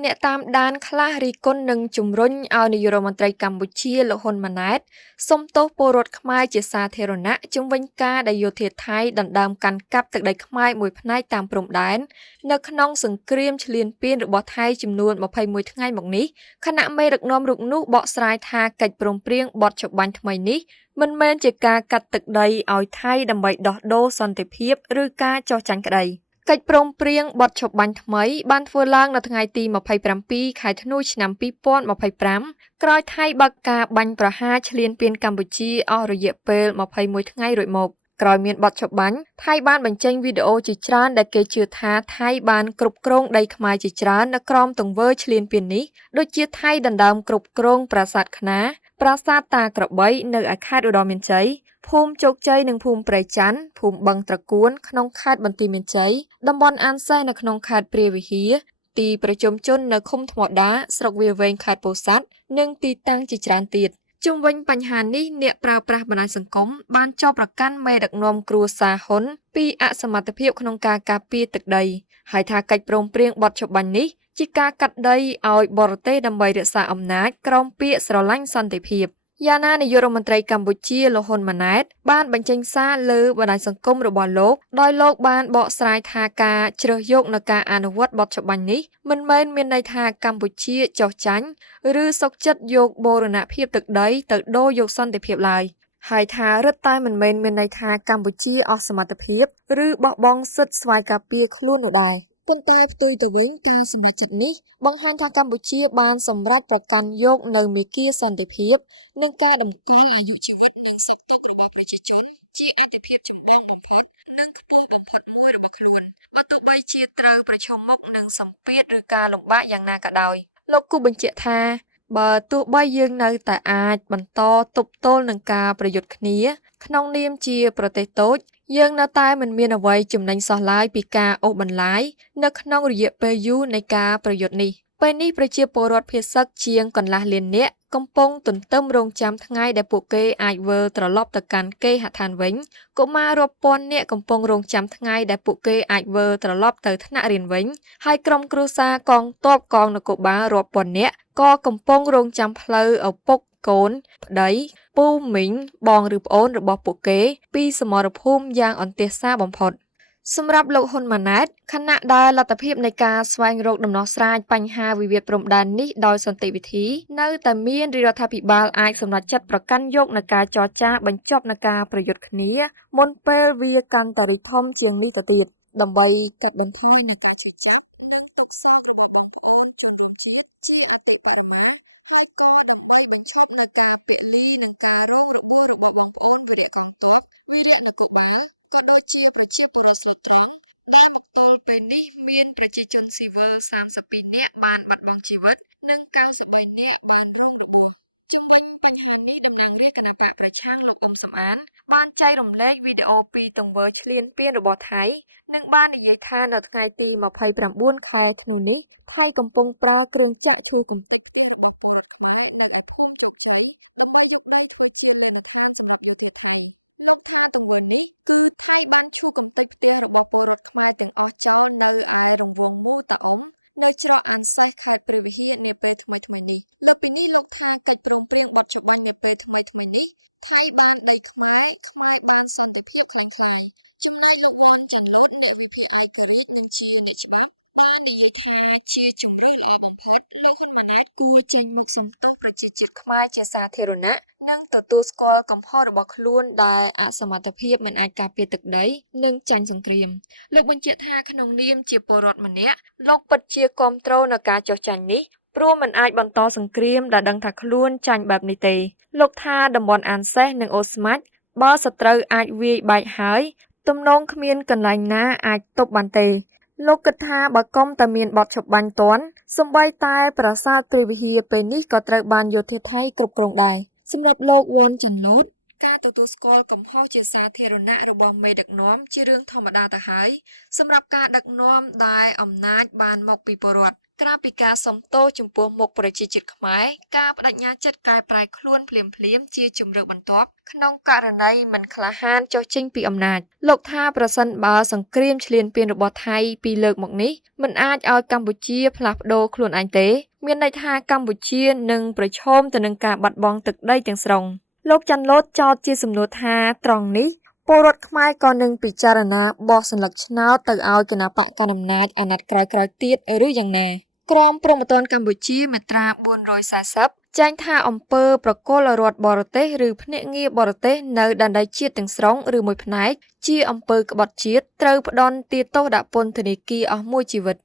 អ្នកតាមដានខ្លះរិះគន់និងជំរុញឲ្យនាយករដ្ឋមន្ត្រីកម្ពុជាលោកហ៊ុនម៉ាណែតសុំទោសពលរដ្ឋខ្មែរជាសាធារណៈជុំវិញការដែលយោធាថៃដណ្ដើមកាន់កាប់ទឹកដីខ្មែរមួយផ្នែកតាមព្រំដែននៅក្នុងសង្គ្រាមឈ្លានពានរបស់ថៃចំនួន21ថ្ងៃមកនេះខណៈមេដឹកនាំរូបនោះបកស្រាយថាកិច្ចព្រមព្រៀងបទច្បាញ់ថ្មីនេះមិនមែនជាការកាត់ទឹកដីឲ្យថៃដើម្បីដោះដូរសន្តិភាពឬការចោះចាញ់ក្តីកិច្ចព្រមព្រៀងបទឈប់បាញ់ថ្មីបានធ្វើឡើងនៅថ្ងៃទី27ខែធ្នូឆ្នាំ2025ក្រោយថៃបើកការបាញ់ប្រហារឈ្លានពានកម្ពុជាអស់រយៈពេល21ថ្ងៃរួចមកក្រោយមានបទឈប់បាញ់ថៃបានបញ្ចេញវីដេអូជាច្រើនដែលគេជឿថាថៃបានគ្រប់គ្រងដីខ្មែរជាច្រើននៅក្រោមទង្វើឈ្លានពាននេះដូចជាថៃដណ្ដើមគ្រប់គ្រងប្រាសាទខ្នារប្រាសាទតាក្របីនៅឯខេត្តឧត្តរមានជ័យភូមិជោគជ័យនិងភូមិព្រៃច័ន្ទភូមិបឹងត្រកួនក្នុងខេត្តបន្ទាយមានជ័យតំបន់អានសេះនៅក្នុងខេត្តព្រះវិហារទីប្រជុំជននៅឃុំថ្មដាស្រុកវាលវែងខេត្តពោធិ៍សាត់និងទីតាំងជាច្រើនទៀតជុំវិញបញ្ហានេះអ្នកប្រើប្រាស់បណ្ដាញសង្គមបានចោទប្រកាន់មេដឹកនាំគ្រួសារហ៊ុនពីអសមត្ថភាពក្នុងការការពារទឹកដីហើយថាកិច្ចព្រមព្រៀងបទច្បាញ់នេះជាការកាត់ដីឲ្យបរទេសដើម្បីរក្សាអំណាចក្រោមពាក្យស្រឡាញ់សន្តិភាពយ៉ាងណានាយករដ្ឋមន្ត្រីកម្ពុជាលោកហ៊ុនម៉ាណែតបានបញ្ចេញសារលើបណ្ដាញសង្គមរបស់លោកដោយលោកបានបកស្រាយថាការជ្រើសយកនៅការអនុវត្តបទច្បាញ់នេះមិនមែនមានន័យថាកម្ពុជាចោះចាញ់ឬសុកចិត្តយកបូរណភាពទឹកដីទៅដូរយកសន្តិភាពឡើយហើយថារឹតតែមិនមែនមានន័យថាកម្ពុជាអស់សមត្ថភាពឬបោះបង់សិទ្ធិស្វ័យការពារខ្លួននោះដែរប៉ុន្តែផ្ទុយទៅវិញការសម្រេចចិត្តនេះបង្ហាញថាកម្ពុជាបានសម្រេចប្រកាន់យកនៅមាគ៌ាសន្តិភាពនិងការតម្កល់អាយុជីវិតនិងសេចក្តីរបស់ប្រជាជនជាឯកភាពចម្បងបំផុតនិងខ្ពស់បំផុតមួយរបស់ខ្លួនបើទោះបីជាត្រូវប្រឈមមុខនឹងសម្ពាធឬការលំបាកយ៉ាងណាក៏ដោយលោកគូបញ្ជាក់ថាបើទោះបីយើងនៅតែអាចបន្តទប់ទល់នឹងការប្រយុទ្ធគ្នាក្នុងនាមជាប្រទេសតូចយើងនៅតែមិនមានអ្វីចំណេញសោះឡើយពីការអូសបន្លាយនៅក្នុងរយៈពេលយូរនៃការប្រយុទ្ធនេះពេលនេះប្រជាពលរដ្ឋភៀសសឹកជាងកន្លះលាននាក់កំពុងទន្ទឹមរង់ចាំថ្ងៃដែលពួកគេអាចវិលត្រឡប់ទៅកាន់គេហដ្ឋានវិញកុមាររាប់ពាន់នាក់កំពុងរង់ចាំថ្ងៃដែលពួកគេអាចវិលត្រឡប់ទៅថ្នាក់រៀនវិញហើយក្រុមគ្រួសារកងទ័ពកងនគរបាលរាប់ពាន់នាក់ក៏កំពុងរង់ចាំផ្លូវឪពុកកូនប្តីពូមីងបងឬប្អូនរបស់ពួកគេពីសមរភូមិយ៉ាងអន្ទះសារបំផុតសម្រាប់លោកហ៊ុនម៉ាណែតខណៈដែលលទ្ធភាពនៃការស្វែងរកដំណោះស្រាយបញ្ហាវិវាទព្រំដែននេះដោយសន្តិវិធីនៅតែមានរដ្ឋាភិបាលអាចសម្រេចចិត្តប្រកាន់យកនៅការចរចាបញ្ចប់នៅការប្រយុទ្ធគ្នាមុនពេលវាកាន់តែរីកធំជាងនេះទៅទៀតដើម្បីកាត់បន្ថយនៃការឈឺចាប់និងទុក្ខសោករបស់បងប្អូនជនរួមជាតិជាអតិថិជនហើយក៏ដើម្បីបញ្ឈប់នៃការពលីនិងការរងរបួសរបស់បងប្អូនពលរដ្ឋកងទ័ពវីរៈនគរបាលក៏ដូចជាប្រជាពលរដ្ឋស្លូតត្រង់ដែលមកទល់ពេលនេះមានប្រជាជនស៊ីវិល32នាក់បានបាត់បង់ជីវិតនិង93នាក់បានរងរបួសជុំវិញបញ្ហានេះតំណាងរាជគណៈបកប្រឆាំងលោកអ៊ុំសំអានបានចែករំលែកវីដេអូពីទង្វើឈ្លានពានរបស់ថៃនិងបាននិយាយថានៅថ្ងៃទី29ខែធ្នូនេះថៃកំពុងប្រើគ្រឿងចាក់ធ្វើទង្វើបាននិយាយថាជាជំរឿនល្អបំផុតលោកហ៊ុនម៉ាណែតគួរចេញមុខសំទោសប្រជាជាតិខ្មែរជាសាធារណៈនិងទទួលស្គាល់កំហុសរបស់ខ្លួនដែលអសមត្ថភាពមិនអាចការពារទឹកដីនិងចាញ់សង្គ្រាមលោកបញ្ជាក់ថាក្នុងនាមជាពលរដ្ឋម្នាក់លោកពិតជាគ្រប់គ្រងនឹងការចោះចាញ់នេះព្រោះមិនអាចបន្តសង្គ្រាមដែលដឹងថាខ្លួនចាញ់បែបនេះទេលោកថាតំបន់អានសេះនិងអូស្មាច់បើសត្រូវអាចវាយបែកហើយទំនងគ្មានកន្លែងណាអាចទប់បានទេលោកគិតថាបើកុំតែមានបទឈប់បាញ់ទាន់សូម្បីតែប្រាសាទព្រះវិហារពេលនេះក៏ត្រូវបានយោធាថៃគ្រប់គ្រងដែរសម្រាប់លោកវ៉ុនចាន់ឡូតការទទួលស្គាល់កំហុសជាសាធារណៈរបស់មេដឹកនាំជារឿងធម្មតាទៅហើយសម្រាប់ការដឹកនាំដែលអំណាចបានមកពីពលរដ្ឋ ក្រៅពីការសុំទោសចំពោះមុខប្រជាជាតិខ្មែរការបដិញ្ញាចិត្តកែប្រែខ្លួនភ្លាមៗជាជម្រើសបន្ទាប់ក្នុងករណីមិនក្លាហានចុះចេញពីអំណាចលោកថាប្រសិនបើសង្គ្រាមឈ្លានពានរបស់ថៃពីលើកមកនេះមិនអាចឲ្យកម្ពុជាផ្លាស់ប្ដូរខ្លួនឯងទេមានន័យថាកម្ពុជានឹងប្រឈមទៅនឹងការបាត់បង់ទឹកដីទាំងស្រុងលោកចាន់លូតចោទជាសំណួរថាត្រង់នេះពលរដ្ឋខ្មែរក៏នឹងពិចារណាបោះសន្លឹកឆ្នោតទៅឲ្យគណបកកណ្ដាលអំណាចអាណត្តិក្រោយៗទៀតឬយ៉ាងណាក្រមព្រហ្មទណ្ឌកម្ពុជាមាត្រា440ចែងថាអំពើប្រកុលរដ្ឋបរទេសឬភ្នាក់ងារបរទេសនៅដែនដីជាតិទាំងស្រុងឬមួយផ្នែកជាអំពើក្បត់ជាតិត្រូវផ្ដន្ទាទោសដាក់ពន្ធនាគារអស់មួយជីវិត